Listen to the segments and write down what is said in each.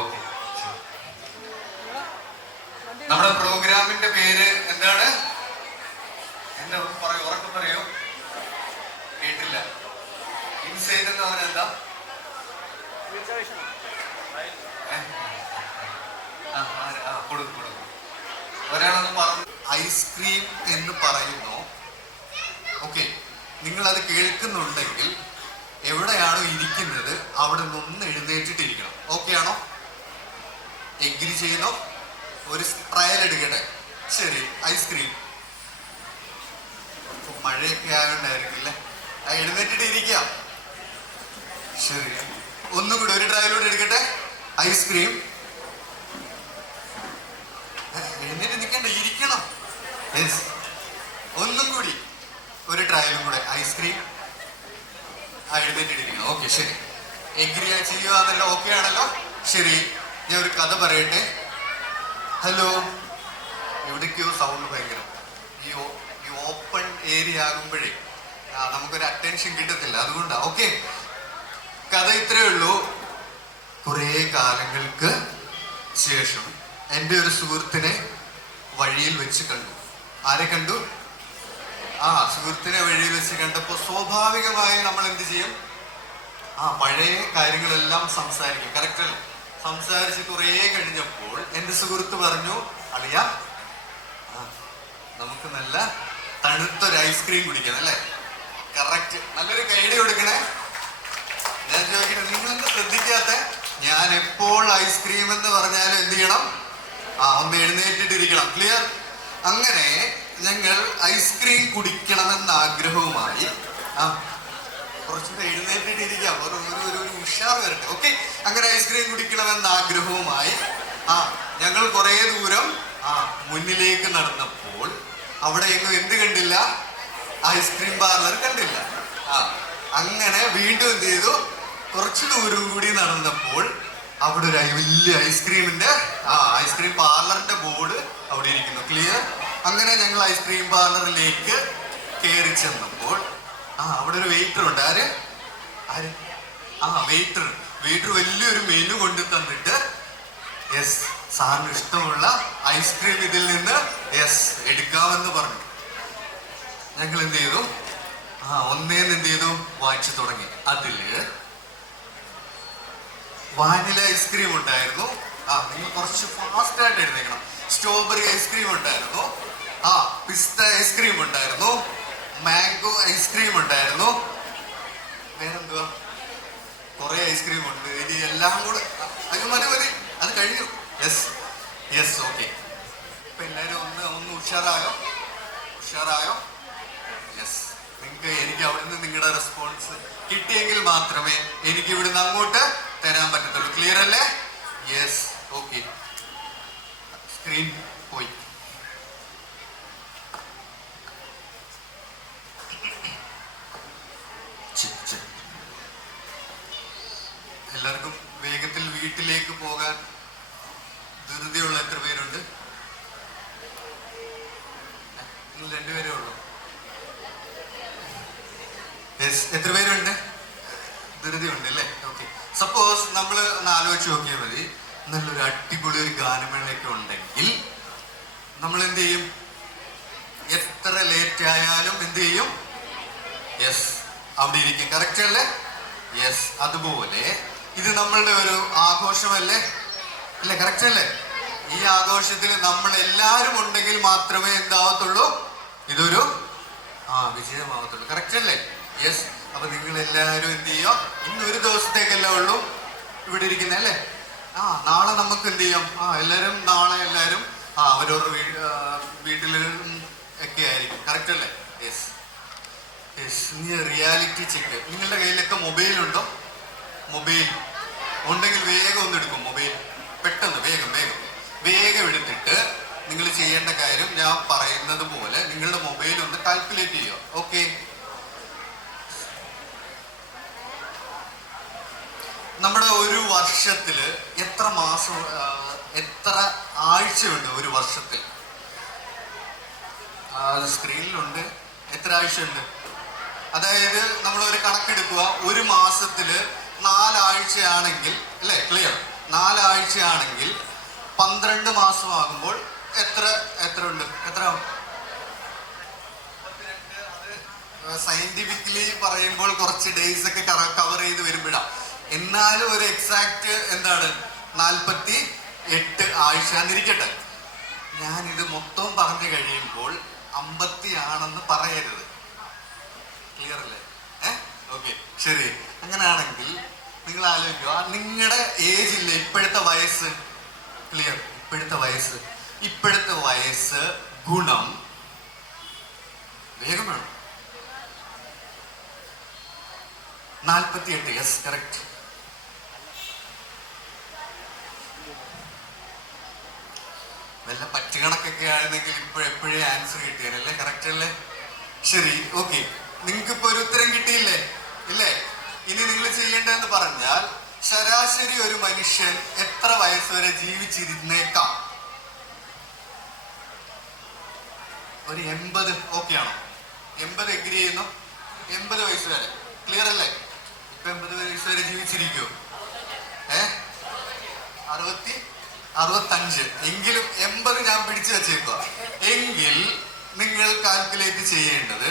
Okay. നമ്മുടെ പ്രോഗ്രാമിന്റെ പേര് എന്താണ്? എന്നെ പറയൂ, ഉറക്കം പറയൂ. കേട്ടില്ല. ഇൻസൈഡ് എന്ന് പറഞ്ഞാൽ എന്താ? കൊടുക്കും. ഒരാളൊന്ന് പറഞ്ഞു. ഐസ്ക്രീം എന്ന് പറയുന്നു. ഓക്കെ, നിങ്ങൾ അത് കേൾക്കുന്നുണ്ടെങ്കിൽ എവിടെയാണോ ഇരിക്കുന്നത് അവിടെ നിന്ന് എഴുന്നേറ്റിട്ടിരിക്കണം. ഓക്കെ ആണോ? എഗ്രി ചെയ്യുന്നോ? ഒരു ട്രയൽ എടുക്കട്ടെ. ശരി, ഐസ്ക്രീം. മഴയൊക്കെ ആയതുകൊണ്ടായിരിക്കില്ലേ? എഴുന്നേറ്റിട്ട് ഇരിക്കാം. ശരി, ഒന്നും കൂടി ഒരു ട്രയലോട് എടുക്കട്ടെ. ഐസ്ക്രീം. എഴുന്നേറ്റ് നിൽക്കണ്ട, ഇരിക്കണം. യെസ്, ഒന്നും കൂടി ഒരു ട്രയലും കൂടെ. ഐസ്ക്രീം. എഴുന്നേറ്റിട്ടിരിക്കണം. ഓക്കെ, ശരി. എഗ്രി ചെയ്യുക. ഓക്കെ ആണല്ലോ? ശരി, ഞാൻ ഒരു കഥ പറയട്ടെ. ഹലോ. എവിടേക്കോ സൗണ്ട് ഭയങ്കര. ഈ ഓപ്പൺ ഏരിയ ആകുമ്പോഴേ നമുക്കൊരു അറ്റൻഷൻ കിട്ടത്തില്ല, അതുകൊണ്ടാ. ഓക്കെ, കഥ ഇത്രയേ ഉള്ളൂ. കുറേ കാലങ്ങൾക്ക് ശേഷം എൻ്റെ ഒരു സുഹൃത്തിനെ വഴിയിൽ വെച്ച് കണ്ടു. ആരെ കണ്ടു? സുഹൃത്തിനെ വഴിയിൽ വെച്ച് കണ്ടപ്പോൾ സ്വാഭാവികമായി നമ്മൾ എന്ത് ചെയ്യും? പഴയ കാര്യങ്ങളെല്ലാം സംസാരിക്കും. കറക്റ്റ് അല്ലേ? സംസാരിച്ച് കുറേ കഴിഞ്ഞപ്പോൾ എൻ്റെ സുഹൃത്ത് പറഞ്ഞു, അളിയ നമുക്ക് നല്ല തണുത്തൊരു ഐസ്ക്രീം കുടിക്കണം അല്ലേ? കറക്റ്റ്. നല്ലൊരു കൈഡി കൊടുക്കണേ. ഞാൻ ചോദിക്കട്ടെ, നിങ്ങളെന്താ ശ്രദ്ധിക്കാത്ത? ഞാൻ എപ്പോൾ ഐസ്ക്രീം എന്ന് പറഞ്ഞാലും എന്ത് ചെയ്യണം? ഒന്ന് എഴുന്നേറ്റിട്ടിരിക്കണം. ക്ലിയർ? അങ്ങനെ ഞങ്ങൾ ഐസ്ക്രീം കുടിക്കണമെന്ന ആഗ്രഹവുമായി കുറച്ചുകൂടെ എഴുന്നേറ്റിട്ടിരിക്കാം, ഒരു ഉഷാർ വരട്ടെ. ഓക്കെ, അങ്ങനെ ഐസ്ക്രീം കുടിക്കണമെന്ന ആഗ്രഹവുമായി ഞങ്ങൾ കുറേ ദൂരം മുന്നിലേക്ക് നടന്നപ്പോൾ അവിടെ എങ്ങും എന്ത് കണ്ടില്ല? ഐസ്ക്രീം പാർലർ കണ്ടില്ല. അങ്ങനെ വീണ്ടും എന്ത് ചെയ്തു? കുറച്ച് ദൂരം കൂടി നടന്നപ്പോൾ അവിടെ ഒരു വലിയ ഐസ്ക്രീം പാർലറിന്റെ ബോർഡ് അവിടെ ഇരിക്കുന്നു. ക്ലിയർ? അങ്ങനെ ഞങ്ങൾ ഐസ്ക്രീം പാർലറിലേക്ക് കയറി ചെന്നപ്പോൾ അവിടെ ഒരു വെയിറ്റർ ഉണ്ട്. ആര്? വെയിറ്റർ വലിയൊരു മെനു കൊണ്ട് തന്നിട്ട്, യെസ്, സാറിന് ഇഷ്ടമുള്ള ഐസ്ക്രീം ഇതിൽ നിന്ന് എടുക്കാമെന്ന് പറഞ്ഞു. ഞങ്ങൾ എന്ത് ചെയ്തു? ഒന്നേന്ന് എന്ത് ചെയ്തു? വാങ്ങിച്ചു തുടങ്ങി. അതില് വാനില ഐസ്ക്രീം ഉണ്ടായിരുന്നു. നിങ്ങൾ കുറച്ച് ഫാസ്റ്റ് ആയിട്ട് എഴുന്നേക്കണം. സ്ട്രോബെറി ഐസ്ക്രീം ഉണ്ടായിരുന്നു. പിസ്ത ഐസ്ക്രീം ഉണ്ടായിരുന്നു. മാംഗോ ഐസ്ക്രീം ഉണ്ടായിരുന്നു. വേറെന്തുവാ? കുറെ ഐസ്ക്രീം ഉണ്ട്. ഇനി എല്ലാം കൂടെ മതി, അത് കഴിഞ്ഞു. Yes okay. ഇപ്പൊ എല്ലാരും ഒന്ന് ഉഷാറായോ? യെസ്. എനിക്ക് അവിടുന്ന് നിങ്ങളുടെ റെസ്പോൺസ് കിട്ടിയെങ്കിൽ മാത്രമേ എനിക്ക് ഇവിടുന്ന് അങ്ങോട്ട് തരാൻ പറ്റത്തുള്ളൂ. ക്ലിയർ അല്ലേ? Yes okay. സ്ക്രീൻ പോയി. എല്ലാവർക്കും വേഗത്തിൽ വീട്ടിലേക്ക് പോകാൻ ധൃതിയുള്ള എത്ര പേരുണ്ട്? നിങ്ങൾ രണ്ടുപേരേ ഉള്ളൂ. എത്ര പേരുണ്ട്? ധൃതി ഉണ്ട് അല്ലേ? ഓക്കെ. സപ്പോസ് നമ്മൾ ഒന്ന് ആലോചിച്ച് നോക്കിയാൽ മതി. നല്ലൊരു അടിപൊളി ഒരു ഗാനമേളയൊക്കെ ഉണ്ടെങ്കിൽ നമ്മൾ എന്ത് ചെയ്യും? എത്ര ലേറ്റ് ആയാലും എന്ത് ചെയ്യും? അവിടെ ഇരിക്കും. കറക്റ്റ് അല്ലേ? അതുപോലെ ഇത് നമ്മളുടെ ഒരു ആഘോഷമല്ലേ? അല്ലേ? കറക്റ്റ് അല്ലേ? ഈ ആഘോഷത്തിൽ നമ്മൾ എല്ലാവരും ഉണ്ടെങ്കിൽ മാത്രമേ എന്താവത്തുള്ളൂ? ഇതൊരു വിജയമാവത്തുള്ളൂ. കറക്റ്റ് അല്ലേ? അപ്പൊ നിങ്ങൾ എല്ലാവരും എന്ത് ചെയ്യോ? ഇന്നൊരു ദിവസത്തേക്കല്ലേ ഉള്ളൂ ഇവിടെ ഇരിക്കുന്നേ അല്ലേ? നാളെ നമുക്ക് എന്ത് ചെയ്യാം? നാളെ എല്ലാവരും അവരവരുടെ വീട്ടിലും ഒക്കെ ആയിരിക്കും. കറക്റ്റ് അല്ലേ? Reality check. നിങ്ങളുടെ കയ്യിലൊക്കെ മൊബൈൽ ഉണ്ടോ? മൊബൈൽ ഉണ്ടെങ്കിൽ വേഗം ഒന്ന് എടുക്കും. മൊബൈൽ പെട്ടെന്ന് വേഗം എടുത്തിട്ട് നിങ്ങൾ ചെയ്യേണ്ട കാര്യം ഞാൻ പറയുന്നത് പോലെ നിങ്ങളുടെ മൊബൈൽ ഒന്ന് കാൽക്കുലേറ്റ് ചെയ്യുക. ഓക്കെ. നമ്മുടെ ഒരു വർഷത്തില് എത്ര മാസം, എത്ര ആഴ്ചയുണ്ട് ഒരു വർഷത്തിൽ? സ്ക്രീനിലുണ്ട്. എത്ര ആഴ്ചയുണ്ട്? അതായത് നമ്മൾ ഒരു കണക്കെടുക്കുക. ഒരു മാസത്തില് 4 ആഴ്ചയാണെങ്കിൽ അല്ലേ, ക്ലിയർ, 4 ആഴ്ചയാണെങ്കിൽ 12 മാസമാകുമ്പോൾ എത്ര എത്ര ഉണ്ട്, എത്ര? സയന്റിഫിക്കലി പറയുമ്പോൾ കുറച്ച് ഡേയ്സ് ഒക്കെ കവർ ചെയ്ത് വരുമ്പോഴാണ്. എന്നാലും ഒരു എക്സാക്ട് എന്താണ് 48 ആഴ്ച എന്നിരിക്കട്ടെ. ഞാനിത് മൊത്തം പറഞ്ഞു കഴിയുമ്പോൾ 50 ആണെന്ന് പറയരുത്. ക്ലിയർ അല്ലേ? ഓക്കെ, ശരി. അങ്ങനെയാണെങ്കിൽ നിങ്ങൾ ആലോചിക്കുക, നിങ്ങളുടെ ഏജ് ഇല്ലേ, ഇപ്പോഴത്തെ വയസ്സ്, ക്ലിയർ, ഇപ്പോഴത്തെ വയസ്സ് ഗുണം വേഗം വേണം 48. Yes, correct. വല്ല പറ്റുകണക്കൊക്കെ ആയിരുന്നെങ്കിൽ എപ്പോഴേ ആൻസർ കിട്ടിയാലല്ലേ, കറക്റ്റ് അല്ലേ? ശരി, ഓക്കെ. നിങ്ങൾക്ക് ഇപ്പൊ ഒരു ഉത്തരം കിട്ടിയില്ലേ, ഇല്ലേ? ഇനി നിങ്ങൾ ചെയ്യേണ്ടതെന്ന് പറഞ്ഞാൽ ശരാശരി ഒരു മനുഷ്യൻ എത്ര വയസ്സ് വരെ ജീവിച്ചിരുന്നേക്കാം? ഒരു 80. ഓക്കെ ആണോ? 80 എഗ്രി ചെയ്യുന്നു? 80 വയസ്സ് വരെ, ക്ലിയർ അല്ലേ? ഇപ്പൊ 80 വയസ്സ് വരെ ജീവിച്ചിരിക്കുമോ? 65 എങ്കിലും 80 ഞാൻ പിടിച്ചു വെച്ചേക്കുക. എങ്കിൽ നിങ്ങൾ കാൽക്കുലേറ്റ് ചെയ്യേണ്ടത്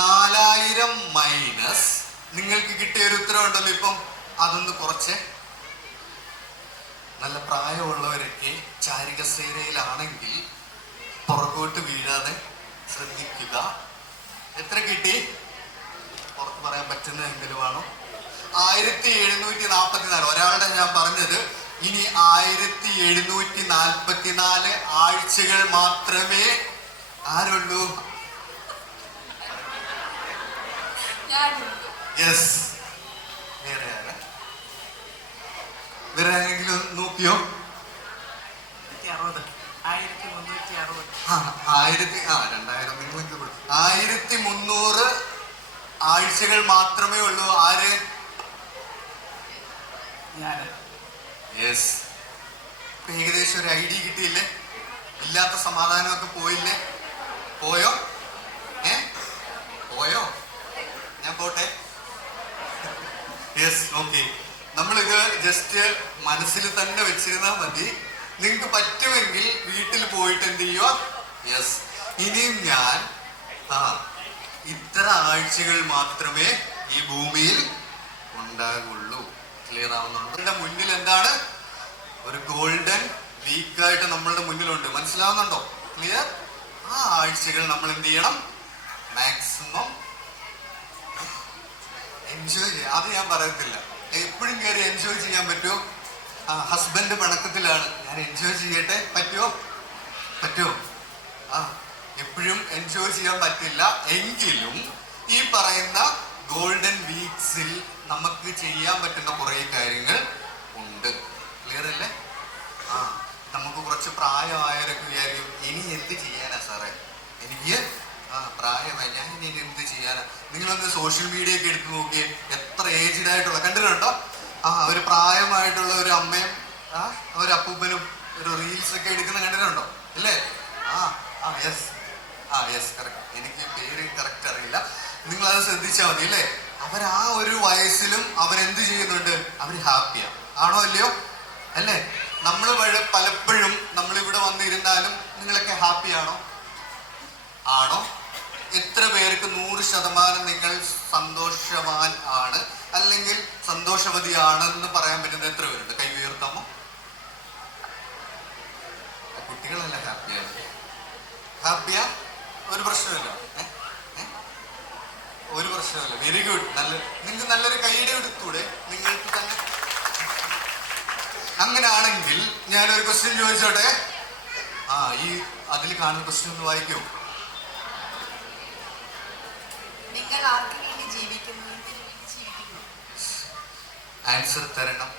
4000 മൈനസ് നിങ്ങൾക്ക് കിട്ടിയ ഒരു ഉത്തരം ഉണ്ടല്ലോ ഇപ്പം, അതൊന്ന് കുറച്ച്. നല്ല പ്രായമുള്ളവരൊക്കെ ചാരികസേരയിലാണെങ്കിൽ പുറകോട്ട് വീഴാതെ ശ്രദ്ധിക്കുക. എത്ര കിട്ടി? പുറത്ത് പറയാൻ പറ്റുന്നതെങ്കിലും ആണോ? 1744. ഒരാളുടെ ഞാൻ പറഞ്ഞത്. ഇനി 1744 ആഴ്ചകൾ മാത്രമേ ആരുള്ളൂ? യെസ്. വേറെ ആരാ? വേറെ ആരെങ്കിലും നോക്കിയോ? 1300 ആഴ്ചകൾ മാത്രമേ ഉള്ളൂ. ആര്? യെസ്. ഏകദേശം ഒരു ഐഡിയ കിട്ടിയില്ലേ? ഇല്ലാത്ത സമാധാനമൊക്കെ പോയില്ലേ? പോയോ? പോയോ? ഞാൻ പോട്ടെ. Yes, okay. നമ്മളിത് ജസ്റ്റ് മനസ്സിൽ തന്നെ വെച്ചിരുന്നാൽ മതി. നിങ്ങൾക്ക് പറ്റുമെങ്കിൽ വീട്ടിൽ പോയിട്ട് എന്ത് ചെയ്യുക? യെസ്, ഇനിയും ഞാൻ ഇത്ര ആഴ്ചകൾ മാത്രമേ ഈ ഭൂമിയിൽ ഉണ്ടാകുള്ളൂ. ക്ലിയർ ആവുന്നുണ്ടോ? എന്റെ മുന്നിൽ എന്താണ്? ഒരു ഗോൾഡൻ വീക്കായിട്ട് നമ്മളുടെ മുന്നിലുണ്ട്. മനസ്സിലാവുന്നുണ്ടോ? ക്ലിയർ? ആ ആഴ്ചകൾ നമ്മൾ എന്ത് ചെയ്യണം? മാക്സിമം എൻജോയ് ചെയ്യുക. അത് ഞാൻ പറയത്തില്ല. എപ്പോഴും കയറി എൻജോയ് ചെയ്യാൻ പറ്റുമോ? ഹസ്ബൻഡ് പിണക്കത്തിലാണ്, ഞാൻ എൻജോയ് ചെയ്യട്ടെ, പറ്റുമോ? എപ്പോഴും എൻജോയ് ചെയ്യാൻ പറ്റില്ല. എങ്കിലും ഈ പറയുന്ന ഗോൾഡൻ വീക്സിൽ നമുക്ക് ചെയ്യാൻ പറ്റുന്ന കുറെ കാര്യങ്ങൾ ഉണ്ട്. ക്ലിയർ അല്ലേ? നമുക്ക് കുറച്ച് പ്രായമായവരൊക്കെ വിചാരിക്കും, ഇനി എന്ത് ചെയ്യാനാ സാറേ, എനിക്ക് പ്രായമായി, ഞാൻ ഇനി എന്ത് ചെയ്യാനാ? നിങ്ങളൊന്ന് സോഷ്യൽ മീഡിയ ഒക്കെ എടുത്ത് നോക്കിയേ, എത്ര ഏജ്ഡ് ആയിട്ടുള്ള കണ്ടിട്ടുണ്ടോ? ഒരു പ്രായമായിട്ടുള്ള ഒരു അമ്മയും ഒരു അപ്പൂപ്പനും ഒരു റീൽസ് ഒക്കെ എടുക്കുന്ന കണ്ടിട്ടുണ്ടോ? ഇല്ലേ? Yes, correct. എനിക്ക് പേര് കറക്റ്റ് അറിയില്ല. നിങ്ങൾ അത് ശ്രദ്ധിച്ചാൽ മതി. അല്ലേ? അവർ ആ ഒരു വയസ്സിലും അവരെന്ത് ചെയ്യുന്നുണ്ട്? അവർ ഹാപ്പിയാ. ആണോ അല്ലയോ? അല്ലേ? നമ്മൾ പലപ്പോഴും നമ്മളിവിടെ വന്നിരുന്നാലും നിങ്ങളൊക്കെ ഹാപ്പിയാണോ? ആണോ? എത്ര പേർക്ക് 100% നിങ്ങൾ സന്തോഷവാൻ ആണ് അല്ലെങ്കിൽ സന്തോഷവതിയാണെന്ന് പറയാൻ പറ്റുന്ന എത്ര പേരുണ്ട്? കൈ ഉയർത്താമോ? കുട്ടികളല്ല ഹാപ്പിയാ? ഒരു പ്രശ്നമില്ല. ഒരു പ്രശ്നമില്ല. Very good. നിങ്ങൾക്ക് നല്ലൊരു കൈയുടെ എടുത്തൂടെ നിങ്ങൾക്ക് തന്നെ? അങ്ങനെയാണെങ്കിൽ ഞാനൊരു ക്വസ്റ്റ്യൻ ചോദിച്ചോട്ടെ. ഈ അതിൽ കാണുന്ന ക്വസ്റ്റ്യൻ ഒന്ന് വായിക്കൂ. ആൻസർ തരണം.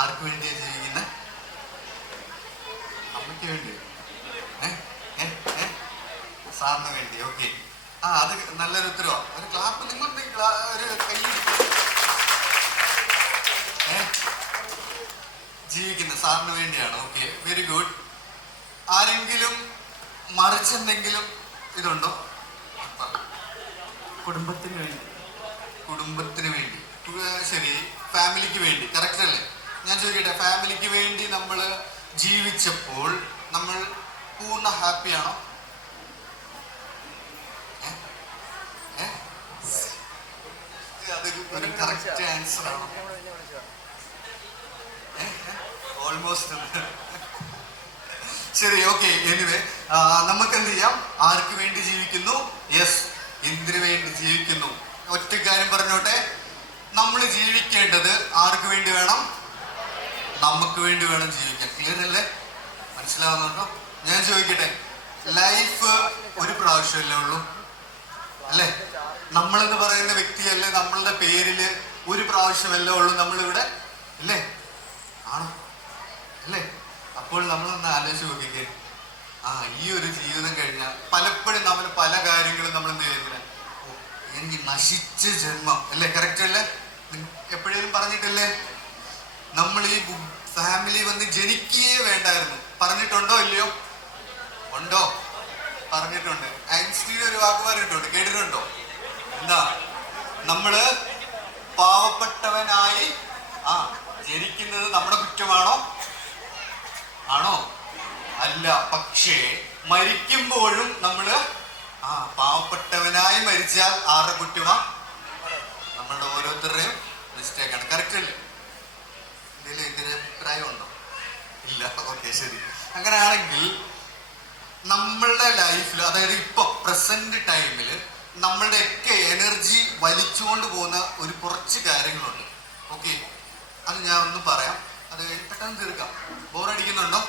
ആർക്ക് വേണ്ടിയാ ജീവിക്കുന്നത്? അമ്മയ്ക്ക് വേണ്ടി? സാറിന് വേണ്ടി. ഓക്കെ, അത് നല്ലൊരു ഉത്തരവാ. ഒരു ക്ലാപ്പ്. നിങ്ങളുടെ ഒരു കൈ ജീവിക്കുന്ന സാറിന് വേണ്ടിയാണ്. Okay, very good. ആരെങ്കിലും മറിച്ചെന്തെങ്കിലും ഇതുണ്ടോ? കുടുംബത്തിന് വേണ്ടി. ശരി, ഫാമിലിക്ക് വേണ്ടി, കറക്റ്റ് അല്ലേ? ഞാൻ ചോദിക്കട്ടെ, ഫാമിലിക്ക് വേണ്ടി നമ്മൾ ജീവിച്ചപ്പോൾ നമ്മൾ പൂർണ്ണ ഹാപ്പിയാണോ? അതൊരു ഒരു കറക്റ്റ് ആൻസർ ആണോ? ഓൾമോസ്റ്റ്. ശരി, ഓക്കെ. എനിവേ, നമുക്ക് എന്ത് ചെയ്യാം? ആർക്ക് വേണ്ടി ജീവിക്കുന്നു? യെസ്, എന്തിനു വേണ്ടി ജീവിക്കുന്നു? ഒറ്റ കാര്യം പറഞ്ഞോട്ടെ, നമ്മൾ ജീവിക്കേണ്ടത് ആർക്ക് വേണ്ടി വേണം? നമുക്ക് വേണ്ടി വേണം ജീവിക്കാൻ. ക്ലിയർ അല്ലേ? മനസ്സിലാവുന്നുണ്ടോ? ഞാൻ ചോദിക്കട്ടെ, ലൈഫ് ഒരു പ്രാവശ്യമല്ലേ ഉള്ളൂ, അല്ലേ? നമ്മളെന്ന് പറയുന്ന വ്യക്തിയല്ലേ, നമ്മളുടെ പേരില് ഒരു പ്രാവശ്യമല്ലേ ഉള്ളൂ നമ്മളിവിടെ, അല്ലേ? ആണോ? അല്ലേ? അപ്പോൾ നമ്മളൊന്ന് ആലോചിച്ച് നോക്കിക്കേ. ഈ ഒരു ജീവിതം കഴിഞ്ഞാൽ പലപ്പോഴും നമ്മൾ പല കാര്യങ്ങളും നമ്മൾ എന്ത് ചെയ്യുന്നത്, എനിക്ക് നശിച്ച ജന്മം, അല്ലേ? കറക്റ്റ് അല്ലേ? എപ്പോഴേലും പറഞ്ഞിട്ടില്ലേ നമ്മൾ ഈ ഫാമിലി വന്ന് ജനിക്കുകയേ വേണ്ടായിരുന്നു? പറഞ്ഞിട്ടുണ്ടോ ഇല്ലയോ? ഉണ്ടോ? പറഞ്ഞിട്ടുണ്ട്. ഐൻസ്റ്റീൻ ഒരു വാക്ക് പറഞ്ഞിട്ടുണ്ട്, കേട്ടിട്ടുണ്ടോ? എന്താ? നമ്മള് പാവപ്പെട്ടവനായി ജനിക്കുന്നത് നമ്മുടെ കുറ്റമാണോ? ആണോ? അല്ല. പക്ഷേ മരിക്കുമ്പോഴും നമ്മള് പാവപ്പെട്ടവനായി മരിച്ചാൽ ആരുടെ കുറ്റമാ? നമ്മളുടെ ഓരോരുത്തരുടെയും മിസ്റ്റേക്കാണ്. കറക്റ്റ് അല്ലേ? ഇതിൽ ഇതിന് അഭിപ്രായം ഉണ്ടോ? ഇല്ല. ഓക്കെ, ശരി. അങ്ങനെയാണെങ്കിൽ നമ്മളുടെ ലൈഫിൽ, അതായത് ഇപ്പൊ പ്രസന്റ് ടൈമിൽ നമ്മളുടെ ഒക്കെ എനർജി വലിച്ചുകൊണ്ട് പോകുന്ന ഒരു കുറച്ച് കാര്യങ്ങളുണ്ട്. ഓക്കെ, അത് ഞാൻ ഒന്ന് പറയാം, അത് പെട്ടെന്ന് തീർക്കാം. ബോറടിക്കുന്നുണ്ടോ?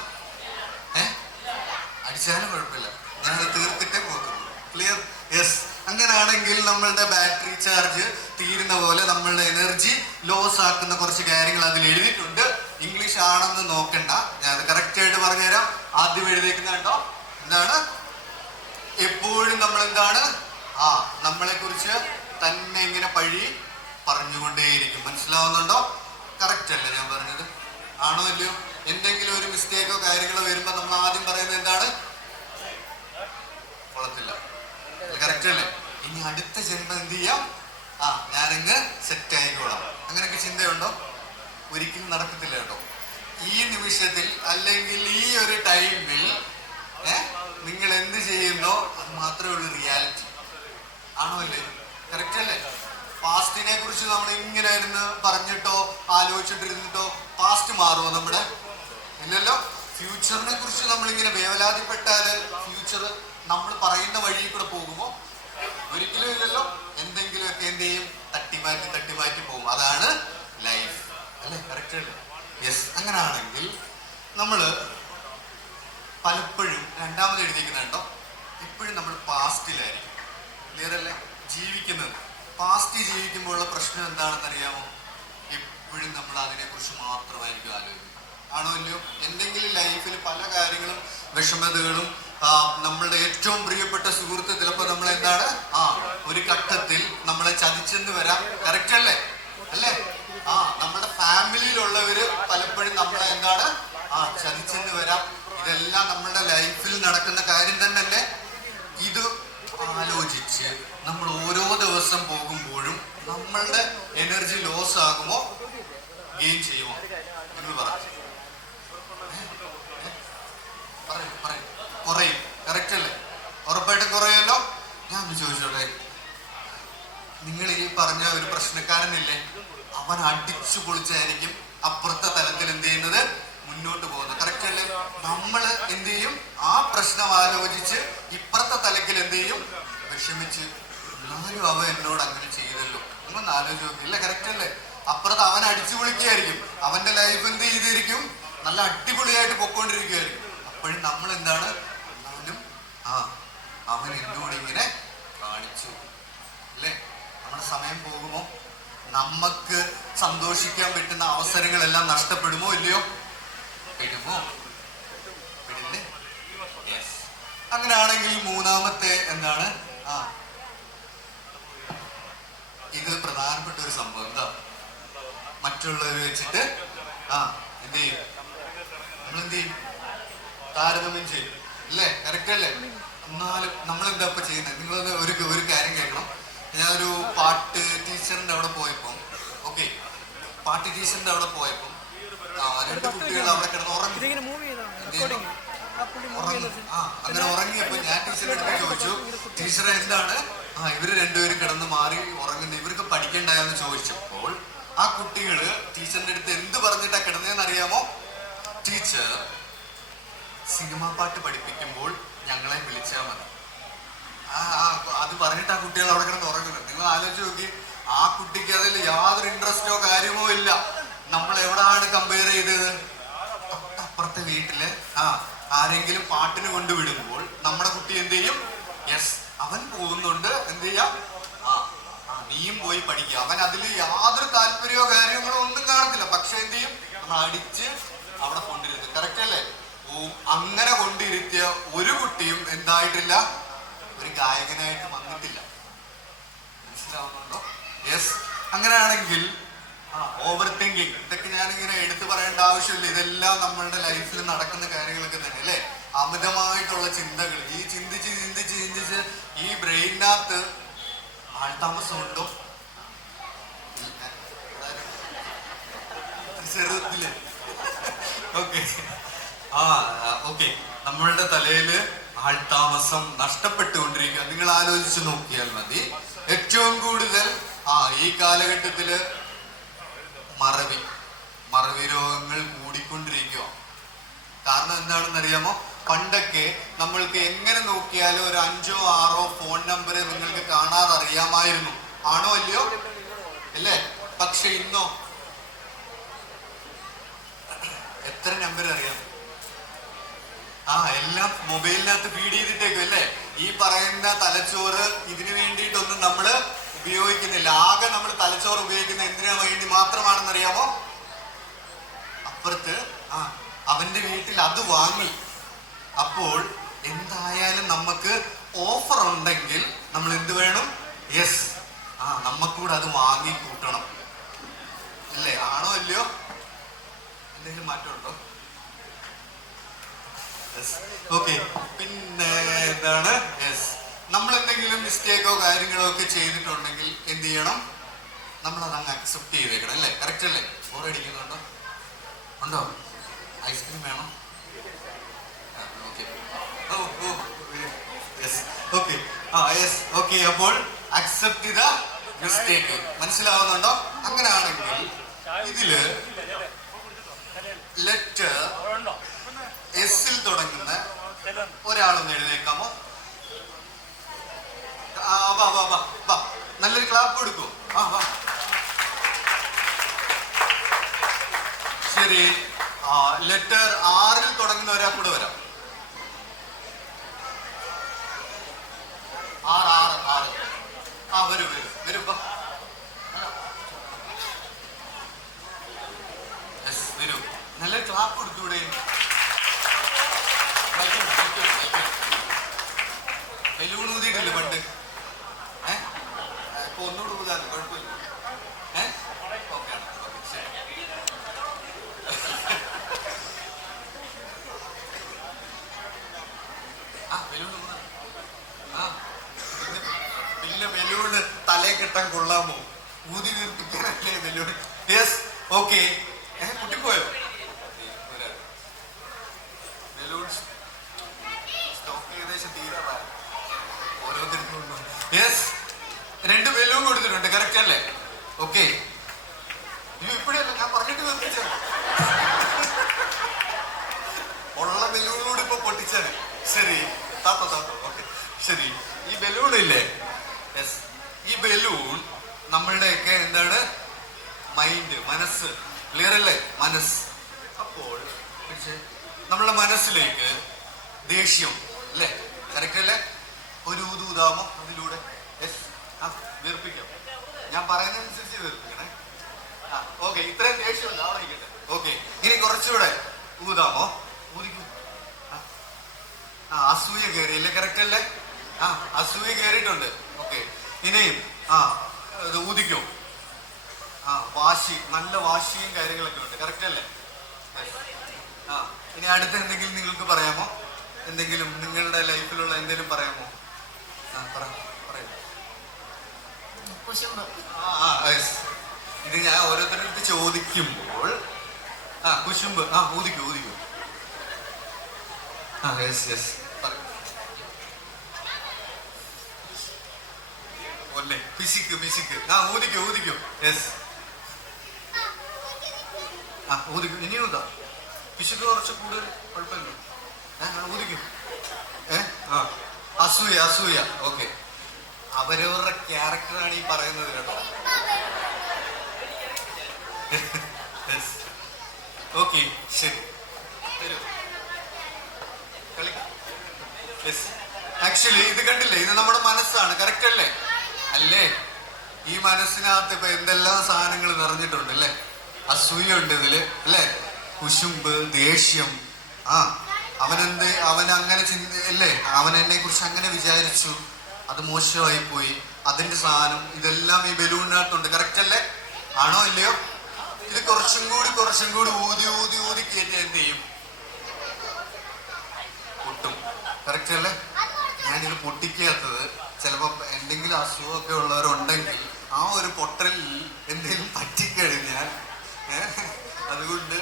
അടിച്ചാലും കുഴപ്പമില്ല, ഞാനത് തീർത്തിട്ടേ പോകത്തുള്ളൂ. ക്ലിയർ? യെസ്. അങ്ങനെയാണെങ്കിൽ നമ്മളുടെ ബാറ്ററി ചാർജ് തീരുന്ന പോലെ നമ്മളുടെ എനർജി ലോസ് ആക്കുന്ന കുറച്ച് കാര്യങ്ങൾ അതിൽ എഴുതിയിട്ടുണ്ട്. ഇംഗ്ലീഷ് ആണെന്ന് നോക്കണ്ട, ഞാൻ അത് കറക്റ്റ് ആയിട്ട് പറഞ്ഞുതരാം. ആദ്യം എഴുതിയിരിക്കുന്ന കണ്ടോ, എന്താണ്? എപ്പോഴും നമ്മൾ എന്താണ് നമ്മളെ കുറിച്ച് തന്നെ ഇങ്ങനെ പഴി പറഞ്ഞുകൊണ്ടേയിരിക്കും. മനസ്സിലാവുന്നുണ്ടോ? കറക്റ്റ് അല്ലേ ഞാൻ പറഞ്ഞത്? ആണോ ഇല്ലയോ? എന്തെങ്കിലും ഒരു മിസ്റ്റേക്കോ കാര്യങ്ങളോ വരുമ്പോ നമ്മൾ ആദ്യം പറയുന്നത് എന്താണ്? കൊള്ളത്തില്ല. കറക്റ്റ് അല്ലേ? ഇനി അടുത്ത ജന്മം എന്ത് ചെയ്യാം? ഞാനങ്ങ് സെറ്റ് ആയിക്കോളാം. അങ്ങനെയൊക്കെ ചിന്തയുണ്ടോ? ഒരിക്കലും നടക്കത്തില്ല കേട്ടോ. ഈ നിമിഷത്തിൽ അല്ലെങ്കിൽ ഈ ഒരു ടൈമിൽ നിങ്ങൾ എന്ത് ചെയ്യുന്നോ അത് മാത്രമേ ഉള്ളൂ റിയാലിറ്റി. ആണോ അല്ലേ? കറക്റ്റ് അല്ലേ? പാസ്റ്റിനെ കുറിച്ച് നമ്മൾ ഇങ്ങനെ ഇരുന്ന് പറഞ്ഞിട്ടോ ആലോചിച്ചിട്ടിരുന്നിട്ടോ പാസ്റ്റ് മാറുമോ നമ്മുടെ? ഇല്ലല്ലോ. ഫ്യൂച്ചറിനെ കുറിച്ച് നമ്മളിങ്ങനെ വേവലാതിപ്പെട്ടാല് ഫ്യൂച്ചർ നമ്മൾ പറയുന്ന വഴിയിൽ കൂടെ പോകുമോ? ഒരിക്കലും ഇല്ലല്ലോ. എന്തെങ്കിലുമൊക്കെ എന്ത് ചെയ്യും? തട്ടിമാറ്റി പോകും. അതാണ് ലൈഫ്, അല്ലേ? കറക്റ്റ് അല്ലേ? യെസ്. അങ്ങനെയാണെങ്കിൽ നമ്മള് പലപ്പോഴും രണ്ടാമത് എഴുതിക്കുന്നുണ്ടോ, ഇപ്പോഴും നമ്മൾ പാസ്റ്റിലായിരിക്കും. ക്ലിയർ അല്ലേ? ജീവിക്കുന്നത് പാസ്റ്റ് ജീവിക്കുമ്പോഴുള്ള പ്രശ്നം എന്താണെന്ന് അറിയാമോ? എപ്പോഴും നമ്മൾ അതിനെക്കുറിച്ച് മാത്രമായിരിക്കും ആലോചിക്കുന്നത്. ആണോ ഇല്ലയോ? എന്തെങ്കിലും ലൈഫിൽ പല കാര്യങ്ങളും വിഷമതകളും നമ്മളുടെ ഏറ്റവും പ്രിയപ്പെട്ട സുഹൃത്ത് ചിലപ്പോൾ നമ്മളെന്താണ് ഒരു ഘട്ടത്തിൽ നമ്മളെ ചതിച്ചെന്ന് വരാം. കറക്റ്റ് അല്ലേ? അല്ലേ? നമ്മുടെ ഫാമിലിയിലുള്ളവര് പലപ്പോഴും നമ്മളെ എന്താണ് ചതിച്ചെന്ന് വരാം. ഇതെല്ലാം നമ്മളുടെ ലൈഫിൽ നടക്കുന്ന കാര്യം തന്നെയല്ലേ? ഇത് ആലോചിച്ച് നമ്മൾ ഓരോ ദിവസം പോകുമ്പോഴും നമ്മളുടെ എനർജി ലോസ് ആകുമോ ഗെയിൻ ചെയ്യുമോ? നിങ്ങൾ പറയും കുറയും. കറക്റ്റ് അല്ലേ? ഉറപ്പായിട്ടും കുറയുമല്ലോ. ഞാൻ ഒന്ന് ചോദിച്ചോട്ടെ, നിങ്ങൾ ഈ പറഞ്ഞ ഒരു പ്രശ്നക്കാരനില്ലേ, അവൻ അടിച്ചു പൊളിച്ചായിരിക്കും അപ്പുറത്തെ തലത്തിൽ എന്ത് ചെയ്യുന്നത്, മുന്നോട്ട് പോകുന്നത്. കറക്റ്റ് അല്ലേ? നമ്മൾ എന്ത് ചെയ്യും? ആ പ്രശ്നം ആലോചിച്ച് ഇപ്പുറത്തെ തലത്തിൽ എന്ത് ചെയ്യും? വിഷമിച്ച്, എന്നാലും അവൻ എന്നോട് അങ്ങനെ ചെയ്തല്ലോ, അങ്ങൊന്ന് ആലോചിച്ച് നോക്കി. ഇല്ല, കറക്റ്റ് അല്ലേ? അപ്പുറത്ത് അവൻ അടിച്ചു പൊളിക്കുകയായിരിക്കും, അവന്റെ ലൈഫ് എന്ത് ചെയ്തിരിക്കും? നല്ല അടിപൊളിയായിട്ട് പൊക്കോണ്ടിരിക്കുകയായിരിക്കും. അപ്പോഴും നമ്മൾ എന്താണ്, എന്നാലും അവൻ എന്നോട് ഇങ്ങനെ കാണിച്ചു, അല്ലേ? നമ്മുടെ സമയം പോകുമോ? നമുക്ക് സന്തോഷിക്കാൻ പറ്റുന്ന അവസരങ്ങളെല്ലാം നഷ്ടപ്പെടുമോ ഇല്ലയോ? പെടുമോ? പെടില്ലേ? യെസ്. അങ്ങനെയാണെങ്കിൽ മൂന്നാമത്തെ എന്താണ്, ഇത് പ്രധാനപ്പെട്ട ഒരു സംഭവം. എന്താ? മറ്റുള്ളവർ വെച്ചിട്ട് എന്ത് ചെയ്യും? നമ്മളെന്ത് ചെയ്യും? താരതമ്യം ചെയ്യും, അല്ലേ? കറക്റ്റ് അല്ലേ? എന്നാലും നമ്മളെന്താ ഇപ്പൊ ചെയ്യുന്നത്? നിങ്ങളൊന്ന് ഒരു കാര്യം കേൾക്കണം. ഞാനൊരു പാട്ട് ടീച്ചറിന്റെ അവിടെ പോയപ്പോ, ഓക്കെ, പാട്ട് ടീച്ചറിന്റെ അവിടെ പോയപ്പോൾ രണ്ട് കുട്ടികൾ അവിടെ കിടന്ന് അങ്ങനെ ഉറങ്ങിയപ്പോ ഞാൻ ടീച്ചറിന്റെ അടുത്ത് ചോദിച്ചു, ടീച്ചറെ എന്താണ് ഇവര് രണ്ടുപേരും കിടന്ന് മാറി ഉറങ്ങുന്നത്, ഇവർക്ക് പഠിക്കണ്ടായെന്ന് ചോദിച്ചപ്പോൾ ആ കുട്ടികള് ടീച്ചറിന്റെ അടുത്ത് എന്ത് പറഞ്ഞിട്ടാ കിടന്നതെന്ന് അറിയാമോ? ടീച്ചർ സിനിമാ പാട്ട് പഠിപ്പിക്കുമ്പോൾ ഞങ്ങളെ വിളിച്ചാൽ മതി. അത് പറഞ്ഞിട്ട് ആ കുട്ടികൾ അവിടെ കിടന്ന് ഉറങ്ങുന്നത്. നിങ്ങൾ ആലോചിച്ച് നോക്കി, ആ കുട്ടിക്ക് അതിൽ യാതൊരു ഇൻട്രസ്റ്റോ കാര്യമോ ഇല്ല. നമ്മൾ എവിടാണ് കമ്പയർ ചെയ്തത്? തൊട്ടപ്പുറത്തെ വീട്ടില് ആരെങ്കിലും പാട്ടിന് കൊണ്ടുവിടുമ്പോൾ നമ്മുടെ കുട്ടി എന്ത് ചെയ്യും? യെസ്, അവൻ പോകുന്നുണ്ട്, എന്ത് ചെയ്യാം, നീയും പോയി പഠിക്കുക. അവൻ അതിൽ യാതൊരു താല്പര്യമോ കാര്യങ്ങളോ ഒന്നും കാണത്തില്ല. പക്ഷെ എന്ത് ചെയ്യും? നമ്മൾ അടിച്ച് അവിടെ കൊണ്ടിരുന്നു. കറക്റ്റ് അല്ലേ? അങ്ങനെ കൊണ്ടിരുത്തിയ ഒരു കുട്ടിയും എന്തായിട്ടില്ല, ഒരു ഗായകനായിട്ട് വന്നിട്ടില്ല. മനസ്സിലാവുന്നുണ്ടോ? യെസ്. അങ്ങനെയാണെങ്കിൽ ഓവർ തിങ്കിങ്, ഇതൊക്കെ ഞാനിങ്ങനെ എടുത്തു പറയേണ്ട ആവശ്യമില്ല. ഇതെല്ലാം നമ്മളുടെ ലൈഫിൽ നടക്കുന്ന കാര്യങ്ങളൊക്കെ തന്നെ അല്ലേ? അമിതമായിട്ടുള്ള ചിന്തകൾ, ഈ ചിന്തിച്ച് ചിന്തിച്ച് ചിന്തിച്ച് ഈ ബ്രെയിനകത്ത് ആൾതാമസം ഉണ്ടോ? ചെറുതില് ഓക്കെ ഓക്കെ നമ്മളുടെ തലയില് ആൾതാമസം നഷ്ടപ്പെട്ടുകൊണ്ടിരിക്കുക. നിങ്ങൾ ആലോചിച്ച് നോക്കിയാൽ മതി. ഏറ്റവും കൂടുതൽ ഈ കാലഘട്ടത്തില് മറവി രോഗങ്ങൾ കൂടിക്കൊണ്ടിരിക്കുക. കാരണം എന്താണെന്ന് അറിയാമോ? പണ്ടൊക്കെ നമ്മൾക്ക് എങ്ങനെ നോക്കിയാലും ഒരു 5ഓ 6ഓ ഫോൺ നമ്പർ നിങ്ങൾക്ക് കാണാതെ അറിയാമായിരുന്നു. ആണോ അല്ലയോ? അല്ലേ? പക്ഷെ ഇന്നോ എത്ര നമ്പർ അറിയാം? എല്ലാം മൊബൈലിനകത്ത് ഫീഡ് ചെയ്തിട്ടേക്കും അല്ലേ? ഈ പറയുന്ന തലച്ചോറ് ഇതിനു വേണ്ടിയിട്ടൊന്നും നമ്മള് ഉപയോഗിക്കുന്നില്ല. ആകെ നമ്മൾ തലച്ചോറ് ഉപയോഗിക്കുന്ന എന്തിനു വേണ്ടി മാത്രമാണെന്ന് അറിയാമോ? അപ്പുറത്ത് അവന്റെ വീട്ടിൽ അത് വാങ്ങി. അപ്പോൾ എന്തായാലും നമുക്ക് ഓഫർ ഉണ്ടെങ്കിൽ നമ്മൾ എന്ത് വേണം? യെസ്, നമ്മക്കൂടെ അത് വാങ്ങി കൂട്ടണം അല്ലേ? ആണോ അല്ലയോ? എന്തെങ്കിലും മാറ്റമുണ്ടോ? ഓക്കെ. പിന്നെ എന്താണ്? യെസ്, നമ്മൾ എന്തെങ്കിലും മിസ്റ്റേക്കോ കാര്യങ്ങളോ ഒക്കെ ചെയ്തിട്ടുണ്ടെങ്കിൽ എന്ത് ചെയ്യണം? നമ്മളത് അങ്ങ് അക്സെപ്റ്റ് ചെയ്തേക്കണം അല്ലേ? കറക്റ്റ് അല്ലേ? ബോറടിക്കുന്നുണ്ടോ? ഉണ്ടോ? ഐസ്ക്രീം വേണം? ഓക്കെ. അപ്പോൾ അക്സെപ്റ്റ് ചെയ്ത മിസ്റ്റേക്ക് മനസ്സിലാവുന്നുണ്ടോ? അങ്ങനെയാണെങ്കിൽ ഇതില് ലെറ്റർ എസിൽ തുടങ്ങുന്ന ഒരാളൊന്ന് എഴുന്നേക്കാമോ? നല്ലൊരു ക്ലാപ്പ് കൊടുക്കൂ. ശരി. ലെറ്റർ ആറിൽ തുടങ്ങുന്ന ഒരാൾ കൂടെ വരാം. വരൂ. വരൂ. നല്ലൊരു ക്ലാപ്പ് കൊടുത്തൂടെ? ബലൂൺ ഊതിയിട്ടില്ല പണ്ട്? ഇപ്പൊ ഒന്നുകൂടെ ഊതാൻ കുഴപ്പമില്ല. ഓക്കെ ആണ്. ബലൂൺ പിന്നെ ബലൂണ് തലേ കെട്ടാൻ കൊള്ളാമോ? ഊതി വീർപ്പിക്കാനല്ലേ ബലൂൺ? യെസ്. ഓക്കെ. കുട്ടിപ്പോയോ? ബലൂൺ സ്റ്റോക്ക് ഏകദേശം തീരാറായി. ഓരോരുത്തർക്കും യെസ്, 2 ബലൂൺ കൊടുത്തിട്ടുണ്ട്. കറക്റ്റ് അല്ലേ? ഓക്കെ. ഇപ്പോഴല്ല, ഞാൻ പറഞ്ഞിട്ട് നിർത്തിച്ചാണ്. ഉള്ള ബലൂണോട് ഇപ്പൊ പൊട്ടിച്ചാണ്. ശരി, താത്തോ. ഓക്കെ, ശരി. ഈ ബലൂൺ ഇല്ലേ? യെസ്, ഈ ബലൂൺ നമ്മളുടെയൊക്കെ എന്താണ്? മൈൻഡ്, മനസ്സ്. ക്ലിയർ അല്ലേ? മനസ്സ്. അപ്പോൾ നമ്മളുടെ മനസ്സിലേക്ക് ദേഷ്യം അല്ലേ? കറക്റ്റ് അല്ലേ? ഒരു ഊതാമോ അതിലൂടെ? യെസ്, വീർപ്പിക്കാം. ഞാൻ പറയുന്നതനുസരിച്ച് വീർപ്പിക്കണേ. ഓക്കെ. ഇത്രയും ദേഷ്യമുണ്ട്, അവിടെ ഇരിക്കട്ടെ. ഓക്കെ. ഇനി കുറച്ചുകൂടെ ഊതാമോ? ഊതിക്കൂ. അസൂയ കയറിയല്ലേ? കറക്റ്റ് അല്ലേ? അസൂയ കയറിയിട്ടുണ്ട്. ഓക്കെ. ഇനിയും ഇത് ഊതിക്കോ. വാശി, നല്ല വാശിയും കാര്യങ്ങളൊക്കെ ഉണ്ട്. കറക്റ്റ് അല്ലേ? ഇനി അടുത്ത എന്തെങ്കിലും നിങ്ങൾക്ക് പറയാമോ? എന്തെങ്കിലും നിങ്ങളുടെ ലൈഫിലുള്ള എന്തെങ്കിലും പറയാമോ? പറയൂ. ഇത് ഞാൻ ഓരോരുത്തരുടെ ചോദിക്കുമ്പോൾ കുശുമ്പ് ഊതിക്കോ ഊതിക്കോ. യെസ് യെസ് ഒല്ലേ പിശിക്ക് പിശിക്ക് ഊതിക്കോ ഊതിക്കോ. യെസ് ഊതിക്കോ. ഇനി ഊതാ. പിശുക്ക് കുറച്ച് കൂടുതൽ കുഴപ്പമില്ല. ഊതിക്കോ. അസൂയ അസൂയ. ഓക്കെ, അവരവരുടെ ക്യാരക്ടറാണ് ഈ പറയുന്നത് കേട്ടോ. ഓക്കെ ശരി. ആക്ച്വലി ഇത് കണ്ടില്ലേ, ഇത് നമ്മുടെ മനസ്സാണ്. കറക്റ്റ് അല്ലേ? അല്ലേ? ഈ മനസ്സിനകത്ത് ഇപ്പൊ എന്തെല്ലാം സാധനങ്ങൾ നിറഞ്ഞിട്ടുണ്ട് അല്ലേ? അസൂയ ഉണ്ട് ഇതില് അല്ലേ? കുശുമ്പ്, ദേഷ്യം. അവൻ അങ്ങനെ അല്ലേ, അവൻ എന്നെ കുറിച്ച് അങ്ങനെ വിചാരിച്ചു, അത് മോശമായി പോയി, അതിന്റെ സാധനം ഇതെല്ലാം ഈ ബലൂണിനകത്തുണ്ട്. കറക്റ്റ് അല്ലേ? ആണോ ഇല്ലയോ? ഇത് കുറച്ചും കൂടി ഊതി ഊതി ഊതി കയറ്റി എന്ത് ചെയ്യും? പൊട്ടും. കറക്റ്റ് അല്ലേ? ഞാനിത് പൊട്ടിക്കാത്തത് ചിലപ്പോ എന്തെങ്കിലും അസുഖമൊക്കെ ഉള്ളവരുണ്ടെങ്കിൽ ആ ഒരു പൊട്ടലിൽ എന്തെങ്കിലും പറ്റിക്കഴിഞ്ഞാൽ അതുകൊണ്ട്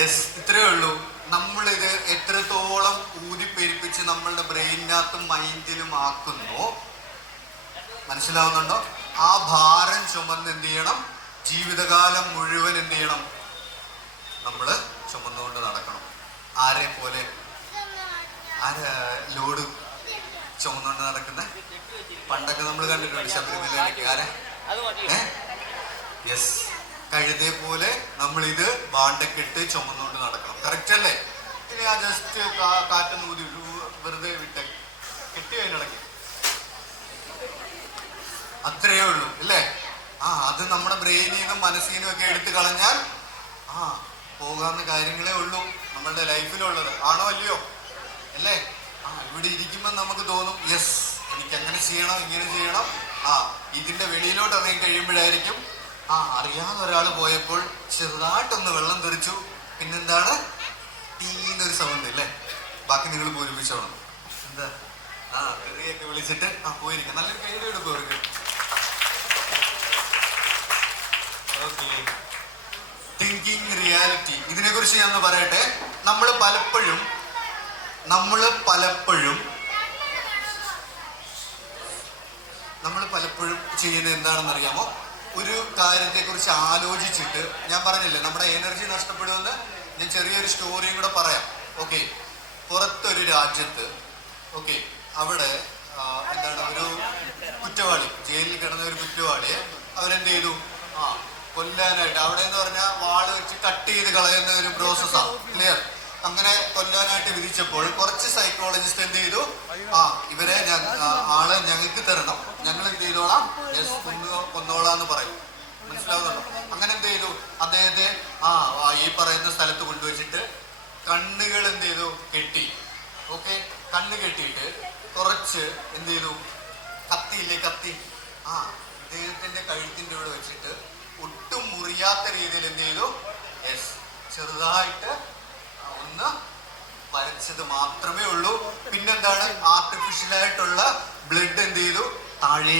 യെസ്, ഇത്രയേ ഉള്ളൂ. നമ്മളിത് എത്രത്തോളം ഊതിപ്പെരിപ്പിച്ച് നമ്മളുടെ ബ്രെയിനിനകത്തും മൈൻഡിലും ആക്കുന്നു, മനസ്സിലാവുന്നുണ്ടോ? ആ ഭാരം ചുമന്ന് എന്ത് ചെയ്യണം? ജീവിതകാലം മുഴുവൻ എന്ത് ചെയ്യണം? നമ്മള് ചുമന്നുകൊണ്ട് നടക്കണം. ആരെ പോലെ? ലോഡ് ചുമന്നുകൊണ്ട് നടക്കുന്ന പണ്ടൊക്കെ നമ്മൾ കണ്ടിട്ടുണ്ട് ശബരിമലയിലേക്ക്. യെസ്, കഴുതേ പോലെ നമ്മൾ ഇത് ബാണ്ടക്കെട്ട് ചുമന്നുകൊണ്ട് നടക്കണം. കറക്റ്റ് അല്ലേ? ഇനി ആ ജസ്റ്റ് കാറ്റൊന്നും ഊതി വെറുതെ വിട്ട് കെട്ടി അതിനിടയ്ക്ക് അത്രയേ ഉള്ളൂ അല്ലേ? അത് നമ്മുടെ ബ്രെയിനിൽ നിന്നും മനസ്സിൽ നിന്നും ഒക്കെ എടുത്തു കളഞ്ഞാൽ പോകാവുന്ന കാര്യങ്ങളേ ഉള്ളൂ നമ്മളുടെ ലൈഫിലുള്ളത്. ആണോ അല്ലയോ? അല്ലേ? ഇവിടെ ഇരിക്കുമ്പോൾ നമുക്ക് തോന്നും യെസ്, എനിക്ക് അങ്ങനെ ചെയ്യണം, ഇങ്ങനെ ചെയ്യണം. ഇതിന്റെ വെളിയിലോട്ട് ഇറങ്ങി കഴിയുമ്പോഴായിരിക്കും അറിയാതെ ഒരാൾ പോയപ്പോൾ ചെറുതായിട്ടൊന്ന് വെള്ളം തെറിച്ചു, പിന്നെന്താണ് ടീന്നൊരു സൗണ്ട് അല്ലേ? ബാക്കി നിങ്ങൾ പൂരിപ്പിച്ചോണം. എന്താ കറിയൊക്കെ വിളിച്ചിട്ട് പോയിരിക്കും. നല്ലൊരു കൈഡ് എടുക്കും അവർക്ക്. തിങ്കിങ് റിയാലിറ്റി, ഇതിനെ കുറിച്ച് ഞാൻ ഒന്ന് പറയട്ടെ. നമ്മൾ പലപ്പോഴും ചെയ്യുന്നത് എന്താണെന്ന് അറിയാമോ? ഒരു കാര്യത്തെ കുറിച്ച് ആലോചിച്ചിട്ട്, ഞാൻ പറഞ്ഞില്ലേ നമ്മുടെ എനർജി നഷ്ടപ്പെടുമെന്ന്, ഞാൻ ചെറിയൊരു സ്റ്റോറിയും കൂടെ പറയാം. ഓക്കെ, പുറത്തൊരു രാജ്യത്ത് അവിടെ എന്താണ് ഒരു കുറ്റവാളി, ജയിലിൽ കിടന്ന ഒരു കുറ്റവാളിയെ അവരെന്ത് ചെയ്തു? കൊല്ലാനായിട്ട്, അവിടെ എന്ന് പറഞ്ഞാൽ വാള് വെച്ച് കട്ട് ചെയ്ത് കളയുന്ന ഒരു പ്രോസസ്സാണ്. ക്ലിയർ? അങ്ങനെ കൊല്ലാനായിട്ട് വിധിച്ചപ്പോൾ കുറച്ച് സൈക്കോളജിസ്റ്റ് എന്ത് ചെയ്തു? ഇവരെ ആളെ ഞങ്ങൾക്ക് തരണം, ഞങ്ങൾ എന്ത് ചെയ്തോളാം, കൊന്നോളാന്ന് പറയും. മനസ്സിലാവുന്നുണ്ടോ? അങ്ങനെ എന്ത് ചെയ്തു? അദ്ദേഹത്തെ ഈ പറയുന്ന സ്ഥലത്ത് കൊണ്ടുവച്ചിട്ട് കണ്ണുകൾ എന്ത് ചെയ്തു? കെട്ടി. കണ്ണ് കെട്ടിയിട്ട് കുറച്ച് എന്ത് ചെയ്തു? കത്തിയില്ലേ, കത്തി ഇദ്ദേഹത്തിന്റെ കഴുത്തിന്റെ ഇവിടെ വെച്ചിട്ട് ഒട്ടും മുറിയാത്ത രീതിയിൽ എന്ത് ചെയ്തു? യെസ്, ചെറുതായിട്ട് ഒന്ന് വരച്ചത് മാത്രമേ ഉള്ളൂ. പിന്നെന്താണ്? ആർട്ടിഫിഷ്യൽ ആയിട്ടുള്ള ബ്ലഡ് എന്ത് ചെയ്തു? താഴെ